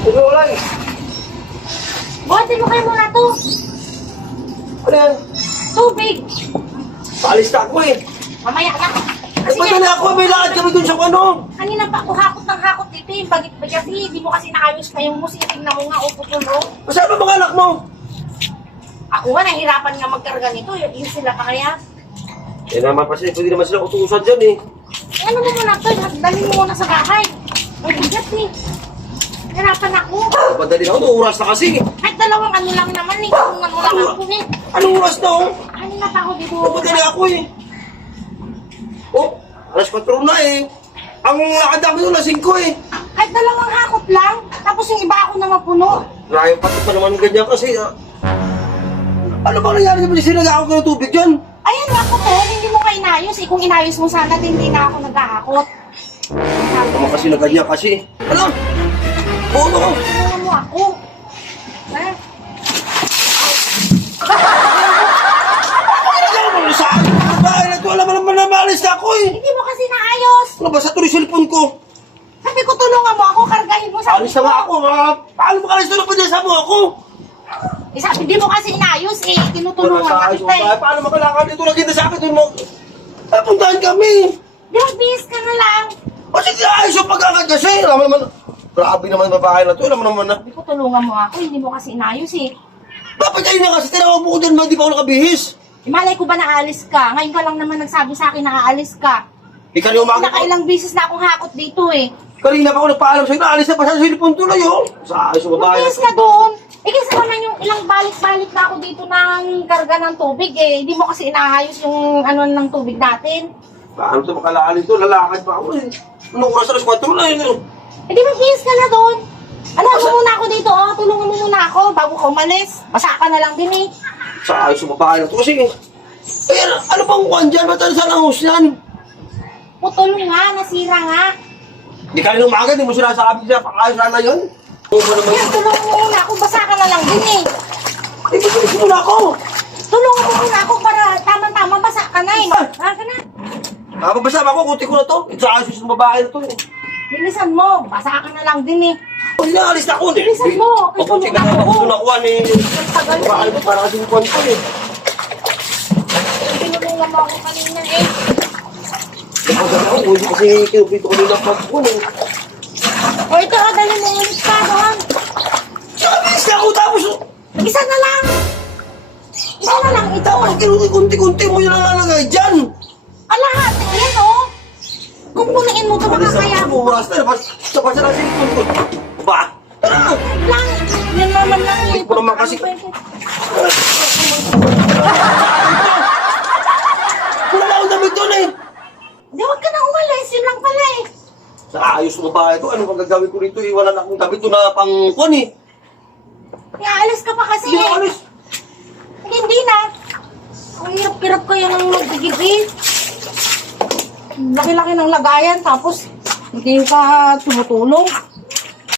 Eh. Buhatin mo kayo muna to. Ano yan? Tubig. Paalis na ako eh. Mamaya na. Eh, Kasi pwede na ako. May lakad kami dun sa ano. kanina pa ako hakot ng hakot dito yung bagit ba kasi hindi mo kasi naayos pa yung musi. Tingnan mo nga, upo ko no. Masaya ba mga anak mo? Ako nga, nahirapan nga magkarga nito. Yung yung sila pa kaya. Eh naman kasi, pwede naman sila utusan dyan eh. Eh, ano mo muna to? Dalhin mo muna sa bahay. Ay, bigat eh. Hirapan ako. Madali na ako, nung oras na kasi. Kahit dalawang ano lang naman eh. Kung ano lang ako eh. Anong oras na oh? Kanina pa ako dito. Madali ako eh. Oh, alas 4 na eh. Ang lakad namin doon, alas 5 eh. Kahit dalawang hakot lang. Tapos yung iba ako na mapuno. Layo pati pa naman ganyan kasi. ah. Ano ba nangyari naman sinagakot ko ng tubig dyan? Ayun ako to, hindi mo ka inayos eh. Kung inayos mo sana, di hindi na ako naghahakot. Sabi Naman kasi na ganyan kasi. Ano? Ko. Tulungan mo ako. Ha? Ano mo alam mo naman na maalis na ako eh. Hindi mo kasi naayos. Ano ba sa tuloy cellphone ko? Sabi ko, tulungan mo ako, kargahin mo sa Alis na nga ako, mga... Paano makalis na pa dyan sa mo ako? Eh, sabi, hindi mo kasi inayos eh. Tinutulungan ka mo kita eh. Paano makalakad dito na kita sa akin doon mo? Ay, puntahan kami. Bis ka na lang. Kasi ayos yung pag-akad kasi. Alam mo naman, grabe naman babae na to. Alam mo naman na. Sabi ko, tulungan mo ako. Hindi mo kasi inayos eh. Dapat kayo na kasi tinawag mo ko dyan, hindi pa ako nakabihis. Eh, malay ko ba naalis ka? Ngayon ka lang naman nagsabi sa akin na aalis ka. Ikaw yung umaga ko. Nakailang beses na akong hakot dito eh. Kanina pa ako nagpaalam sa'yo na alis na pa sa cellphone tuloy, oh. Sa ayos yung babae na Mabilis na doon. Eh kasi naman yung ilang balik-balik na ako dito ng karga ng tubig eh. Hindi mo kasi inaayos yung ano ng tubig natin. Paano to makalaalis to? Lalakad pa ako eh. Anong oras alas 4 na yun? Eh di mabilis ka na doon. Ano mo muna ako dito oh. Tulungan mo muna ako bago ka umalis. Basa ka na lang din eh. Sa ayos yung babae na to kasi. Eh, ano pang kuhan dyan? Ba't ano saan ang hus yan? Putol nga, nasira nga. Di kanina umaga, di mo sinasabi siya, pakayos sana yun. Oo ba naman Kaya yun? tulungan mo muna ako. Basa ka na lang din eh. Eh, bibilis mo na ako. Tulungan mo muna ako para tama-tama basa ka na eh. Basa ka na. Nakapabasa ba ako? Kuti ko na to. Sa ayos yung babae na to eh. Bilisan mo. Basa ka na lang din eh. Hindi na, alis na ako. eh. Bilisan mo. Papunti ka na, papunti na kuha ni... Tagal na Babae ko para kasing kuhan ko eh. Tinulungan mo ako kanina eh. Ako ako, hindi kasi kinupito ko nila pag kuhan eh. O ito, ah, dali mo ulit ka doon. Bilis na ako tapos... Isa na lang. Isa na lang ito. Tapos kinunti-kunti mo yung nalalagay dyan. Oras na. Tapos tapos na kasi ko. Ba? Lang. Yan naman lang eh. Hindi ko naman kasi- Wala na akong damit doon eh. Di, huwag ka na umalis. Yun lang pala eh. Sa ayos mo ba ito? Ano bang gagawin ko rito eh? Wala na akong damit doon na pang kuhan eh. Iaalis ka pa kasi Hindi eh. alis. Hindi na. Ang hirap-hirap ko yan ang magigigil. Laki-laki ng lagayan, tapos hindi ka tumutulong.